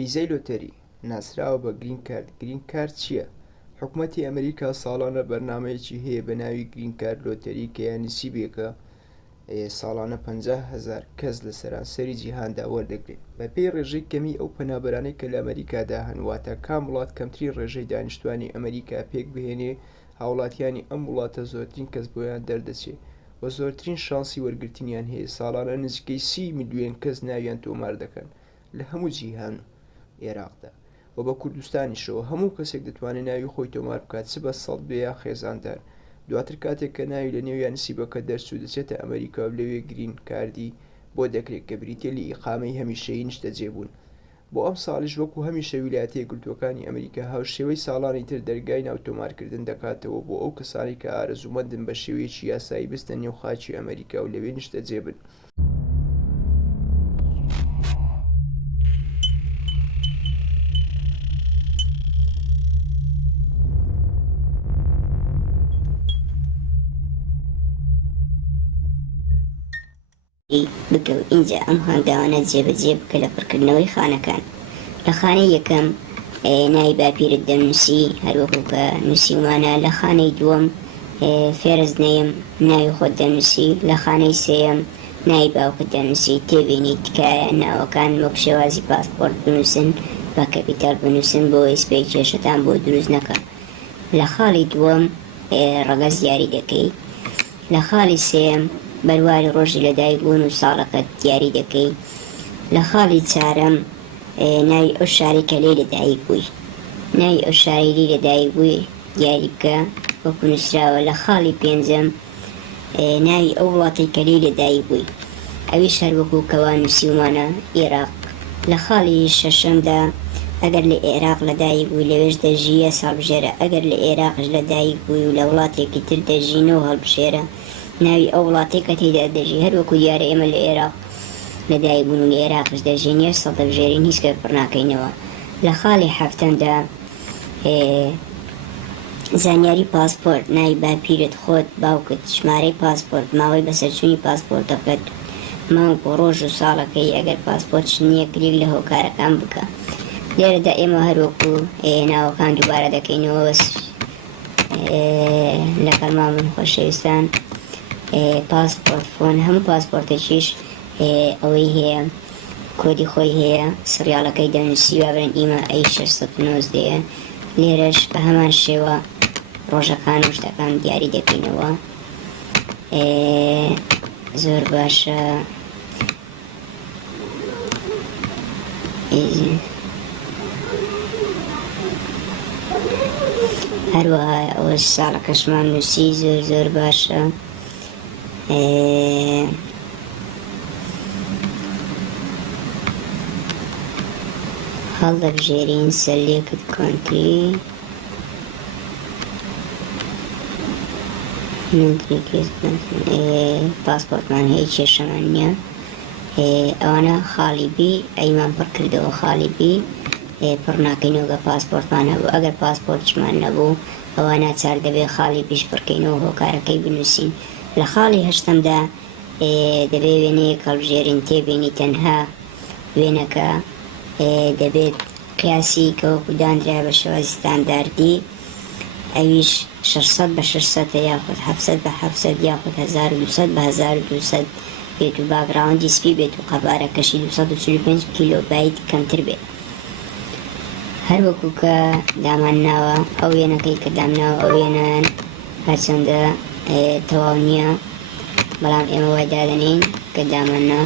ڤیزەی لۆتەری ناسراوە بە گرین کارد. گرین کارد چییە؟ حکوومەتی ئەمریکا ساڵانە بەرنامەیەکی هەیە بە ناوی گرین کارد لۆتەری کە یانی سیبێکە ساڵانە 50,000 کەس لە سەرانسەری جیهاندا وەردەگرێت بە پێی ڕێژەی کەمی ئەو پەنابەرانەی کە لە ئەمریکادا هەنواتە کام وڵات کەمترین ڕێژەی دانیشتوانی ئەمریکا پێک بهێنێ هاوڵاتیانی ئەم وڵاتە زۆرترین کەس بۆیان دەردەچێت و زۆرترین شانسی وەرگرتنیان هەیە. ساڵانە نزیکەی 30 میلیۆن کەس ناویان تۆمار دەکەن لە هەموو جیهان و عێراقدا و بە کوردستانیشەوە هەموو کەسێک دەتوانێت ناوی خۆی تۆمار بکات چ بە سەڵ بێ یا خێزاندار. دواتر کاتێک کە ناوی لە نێویان نسیبەکە دەرچوو دەچێتە ئەمریکا و لەوێ گرین کاردی بۆ دەکرێت کە بریتێلی ئیقامەی هەمیشەیی نیشتەجێبوون. بۆ ئەم ساڵیش وەکو هەمیشە ویلایەتە یەکگرتووەکانی ئەمریکا هاوشێوەی ساڵانی تر دەرگای ناوتۆمارکردن دەکاتەوە بۆ ئەو کەسانی کە ئارەزومەندن بە شێوەیەکی یاسایی بستە نێو خاکی ئەمریکا و لەوێ نیشتەجێبن. بگە و ئینجا ئەم هەنگاوانە جێبەجێ بکە لە پڕکردنەوەی خانەکان. لە خانەی یەکەم ناوی باپیرت دەنووسی هەروەکو کە نووسیمانە. لە خانەی دووەم فێرزنەیەم ناوی خۆت دەنووسی. لە خانەی سێیەم ناوی باوکت دەنووسی. تێبینی تکایە ناوەکان وەک شێوازی پاسپۆرت بنووسن بە کەپیتال بنووسن بۆ ئیسپەی کێشەتان بۆ دروست نەکە. لە خاڵی دووەم ڕەگەز دیاری دەکەی. لە خاڵی سێیەم بەرواری ڕۆژی لەدایک بوون و ساڵەکەت دیاری دەکەی. لە خاڵی چارەم ناوی ئەو شاری کە لێ لەدایک بووی، ناوی ئەو شاری لەدایک بووی دیاری بکە وەکو نووسراوە. لە خاڵی پێنجەم ناوی ئەو وڵاتی کە لێ لەدایک بووی، ئەویش هەروەکو کەوا نووسیومانە عێراق. لە خاڵی شەشەمدا ئەگەر لە عێراق لەدایک بووی لەوێش دەژیە ساڵبژێرە، ئەگەر لە عێراقش لەدایک بووی و لە وڵاتێکی تر دەژینەوە هەڵبژێرە ناوی ئەو وڵاتێک کە تێدا دەژی. هەروەکو دیارە ئێمە لە عێراق لەدایک بوون و لە عێراقش دەژین یەش سەڵ دەبژێرین هیچ کە پڕناکەینەوە. لە خاڵی هەفتەمدا زانیاری پاسپۆرت، ناوی باپیرت، خۆت، باوکت، ژمارەی پاسپۆرت، ماوەی بەسەرچوونی پاسپۆرتەکەت، مانگ و ڕۆژ و ساڵەکەی. ئەگەر پاسپۆرتش نییە کلیک لە هۆکارەکان بکە. لێرەدا ئێمە هەروەکو ناوەکان دووبارە دەکەینەوە لەگەڵ من خۆشەویستان. پاسپۆرت فۆن هەموو پاسپۆرتێکیش ئەوەی هەیە کۆدی خۆی هەیە، سریاڵەکەی دەنووسی وابرن ئیمە ئەی 690 لێرەش بە هەمان شێوە ڕۆژەکان و شتەکان دیاری دەکەینەوە. زۆر باشە. هەروەها ئەوە ساڵەکەشمان نووسی زۆر زۆر باشە. هەڵدەبژێرین سەلێکت کۆنتری پاسپۆرتمان هەیە کێشەمان نییە. ئەوانە خاڵی بی ئەیمان پڕ کردەوە. خاڵی بی پڕ ناکەینەوە گە پاسپۆرتمان هەبوو. ئەگەر پاسپۆرتشمان نەبوو ئەوە ناچار دەبێت خاڵی بیش پڕکەینەوە هۆکارەکەی بنووسین. لە خاڵی هەشتەمدا دەبێت وێنەیەک هەڵبژێرین. تێبینی تەنها وێنەکە دەبێت قیاسی کە وەکو دانرا بە شێوازی ستانداردی ئەویش 600 بە 600 یاخود 700 بە 700 یاخود 1200 بە 1200 بێت و باگراوندی سپی بێت و قەبارەکەشی 245 کیلۆبایت کەمتر بێت. هەروەکو کە دامان ناوە ئەو وێنەکەی کە دامناوە ئەو وێنان هەرچەندە تەواو نییە بەڵام ئێمە وای دادەنین کە داماننا.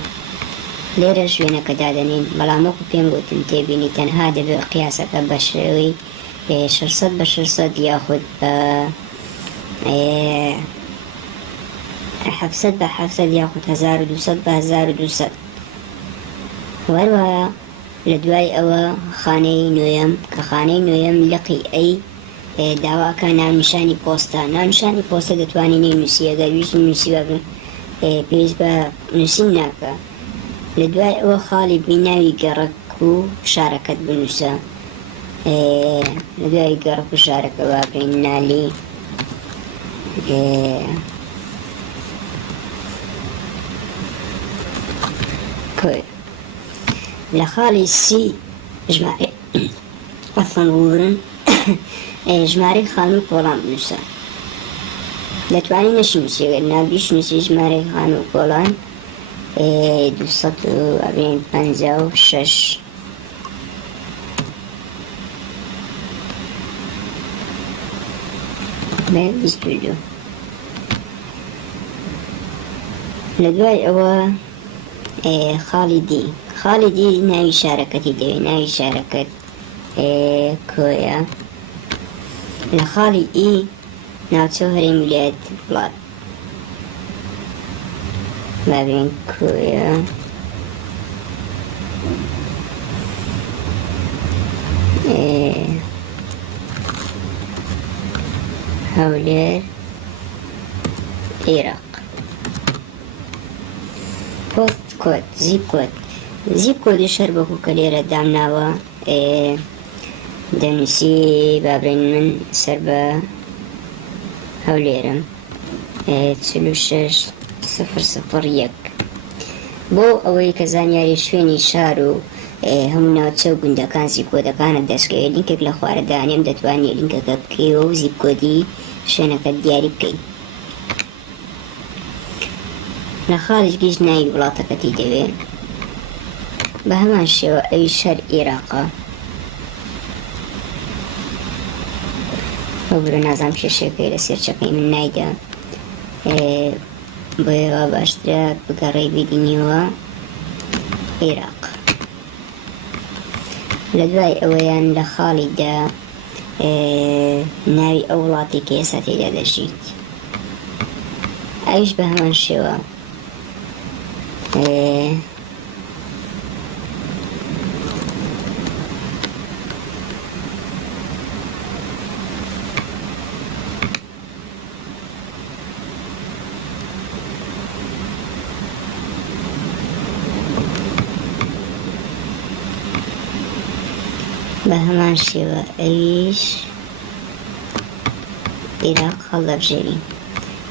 لێرە شوێنەکە دادەنین بەڵام وەکو پێم گوتم تێبینی تەنها دەبێت قیاسەکە بە شێوەی 600 بە 600 یاخود بە 700 بە 700 یاخود 1200 بە 1200. وەروایە لە دوای ئەوە خانەی نوێیەم کە خانەی نوێیەم لقی ئەی داواکە ناونیشانی پۆستە. ناونیشانی پۆستە دەتوانین نووسی ئەگەر ویست نووسی بە پێویست بە نووسین ناکە. لە دوای ئەوە خاڵی بیناوی گەڕک و شارەکەت بنووسە. لە دوای گەڕک و شارەکە واکەین نالی لە خاڵی سی ژمارە ئەفڵەن بورن ژمارەی خانوو کۆڵان بنووسە دەتوانی نەشنووسێگەر نابیش نووسی ژمارەی خانوو کۆڵان 256 22 لە دوای ئەوە خاڵیدی ناوی شارەکەتی دەوێت ناوی شارەکەت کۆیە لە خاڵی ئی ناوچە هەرێمی ویلایەت وڵات بابێن کۆیە هەولێر عێراق پۆست کۆد زیب کۆدی شەر بەکو کە لێرە دامناوە دەنووسی بابرین من سەر بە هەولێرم 46 بۆ ئەوەی کە زانیاری شوێنی شار و هەموو ناوچە و گوندەکان زیب کۆدەکانت دەستکەوێت لینکێک لە خوارەدانیم دەتوانێت لینکەکە بکەیەوە و زیب کۆدی شوێنەکە دیاری بکەیت لە خارجگیش ناوی وڵاتەکەتی دەوێت بە هەمان شێوە ئەوی شەر عێراقە بۆ نازام کێشەکەی لە سێرچەکەی من نایدا بۆیەوە باشترە بگەڕێی ببینیەوە عێراق لە دوای ئەوەیان لە خاڵیدا ناوی ئەو وڵاتی کە ئێستا تێدا دەژیت ئەویش بە هەمان شێوە بە هەمان شێوە ئەویش عێراق هەڵدەبژێری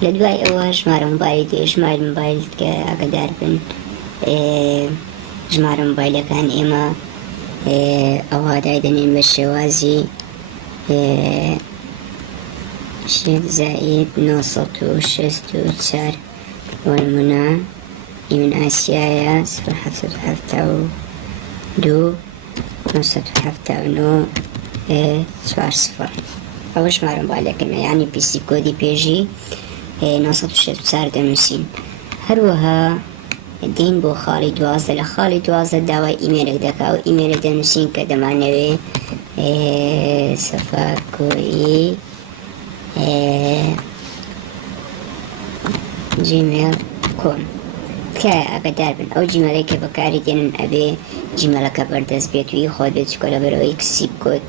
لە دوای ئەوە ژمارە مۆبایلی دێ ژمارە مۆبایلت کە ئاگادار بن ژمارە مۆبایلەکان ئێمە ئەوە دایدەنێن بە شێوازی 6+964 بۆ نمونە ئیمن ئاسیایە 772 979 40 ئەوە ژمارە مۆبایلەکەمە یعنی پیسی کۆدی پێژی 964 دەنووسین هەروەها دین بۆ خاڵی 12 لە خاڵی 12 داوای ئیمێلێک دەکا و ئیمێلە دەنووسین کە دەمانەوێ سەفاکۆیی gmail.com تکایە ئاگادار بن ئەو جیمەلەی کە بەکاری دێنن ئەبێ جیمەلەکە بەردەست بێت و خۆت بێت چکۆ لەبەرەوەی کسی کۆد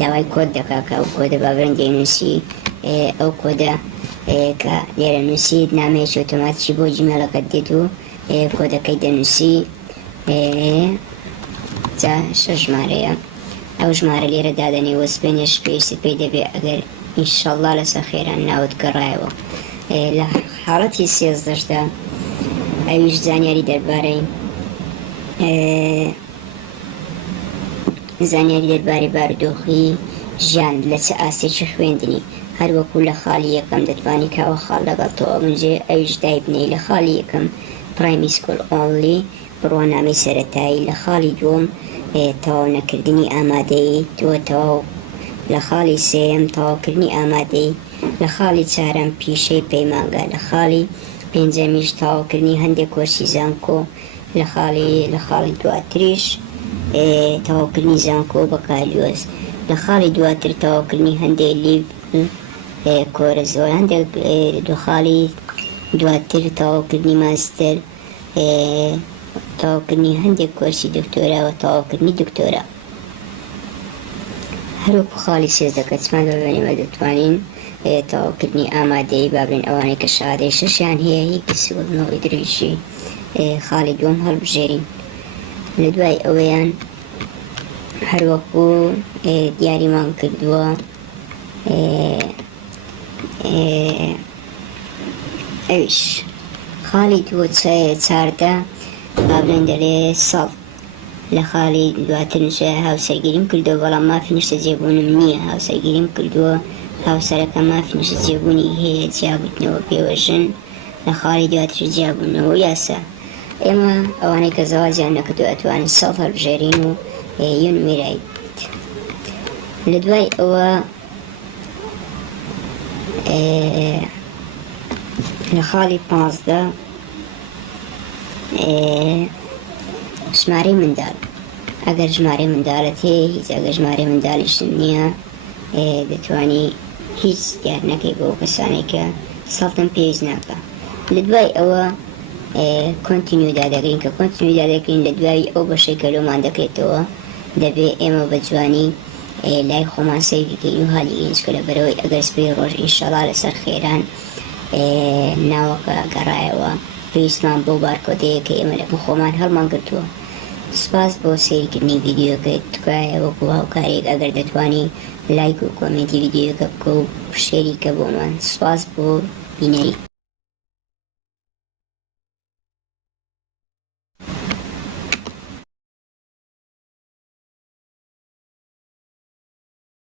داوای کۆد دەکا کە ئەو کۆدە بابرن دێنووسی ئەو کۆدە کە لێرە نووسیت نامەیەکی ئۆتۆماتیکی بۆ جیمەلەکەت دێت و کۆدەکەی دەنووسی جا شەش ژمارەیە ئەو ژمارە لێرە دادەنێ وەسپێنێش پێویستت پێی دەبێ ئەگەر ئینشەڵڵا لەسەر خێران ناوت گەڕایەوە لە حاڵەتی 13دا ئەویش زانیاری دەربارەی بارودۆخی ژیان لە چه ئاستێکی خوێندنی هەروەکو لە خاڵی یەکەم دەتوانی کاوە خاڵ لەگەڵ تۆ ئەمونجێ ئەویش دایبنەی لە خاڵی یەکەم پرایمی سکول ئۆنلی بڕوانامەی سەرەتایی لە خاڵی دووەم تەواو نەکردنی ئامادەیی تەواو لە خاڵی سێیەم تەواوکردنی ئامادەی لە خاڵی چارەم پیشەی پەیمانگە لە خاڵی پێنجەمیش تەواوکردنی هەندێک کۆرسی زانکۆ لە خاڵی دواتریش تەواوکردنی زانکۆ بە کالیۆز لە خاڵی دواتر تەواوکردنی هەندێک لیڤ کۆرەزەوە هەندێک دو خاڵی دواتر تەواوکردنی ماستەر تەواوکردنی هەندێک کۆرسی دکتۆرا و تەواوکردنی دکتۆرا هەروەکو خاڵی سێزدەکە چمان بەبێنەوە دەتوانین تەواوکردنی ئامادەی بابرین ئەوانەی کە شادەی شەشیان هەیە هی کەسیوەڵنەوەی درێژی خاڵی دووەم هەڵبژێرین لە دوای ئەوەیان هەروەکو دیاریمان کردووە ئەویش خاڵی دووە چاردە بابرێن دەرێ ساڵ لە خاڵی دواتر نووسە هاوسەرگیریم کردەوە بەڵام مافی نیشتە جێبوونم نییە هاوسەرگیریم کردووە هاوسەرەکە مافی نیشتە جێبوونی هەیە جیابوتنەوە پێوەژن لە خاڵی دواتر جیابوونەوە یاسا ئێمە ئەوانەی کە زەواجیان نەکردو ئەتوانین سەڵ هەڵبژێرین و یونمیرایت لە دوای ئەوە لە خاڵی 15 ژمارەی منداڵ ئەگەر ژمارەی منداڵت هەیە هیچ ئەگەر ژمارەی منداڵیشتن نییە دەتوانی هیچ دیار نەکەی بۆ کەسانێک کە سەڵتم پێویست ناکە لە دوای ئەوە کۆنتینیو دادەگرین کە کۆنتینیو دادەگرین لە دوای ئەو بەشەی کە لۆمان دەکرێتەوە دەبێت ئێمە بە جوانی لای خۆمان سەیری بکەین و هەڵیگەین چکە لەبەرەوەی ئەگەر سبەی ڕۆژ ئینشەڵا لەسەر خێران ناوەکە گەڕایەوە پێویستمان بۆ بارکۆدەیە کە ئێمە لەکن خۆمان هەڵمان گرتووە سپاس بۆ سێریکردنی ڤیدیۆکەت تکایە وەکو هاوکارێک ئەگەر دەتوانی لایک و کۆمنتی ڤیدیۆکە بکە و شێریکە بۆمان سپاس بۆ بینەری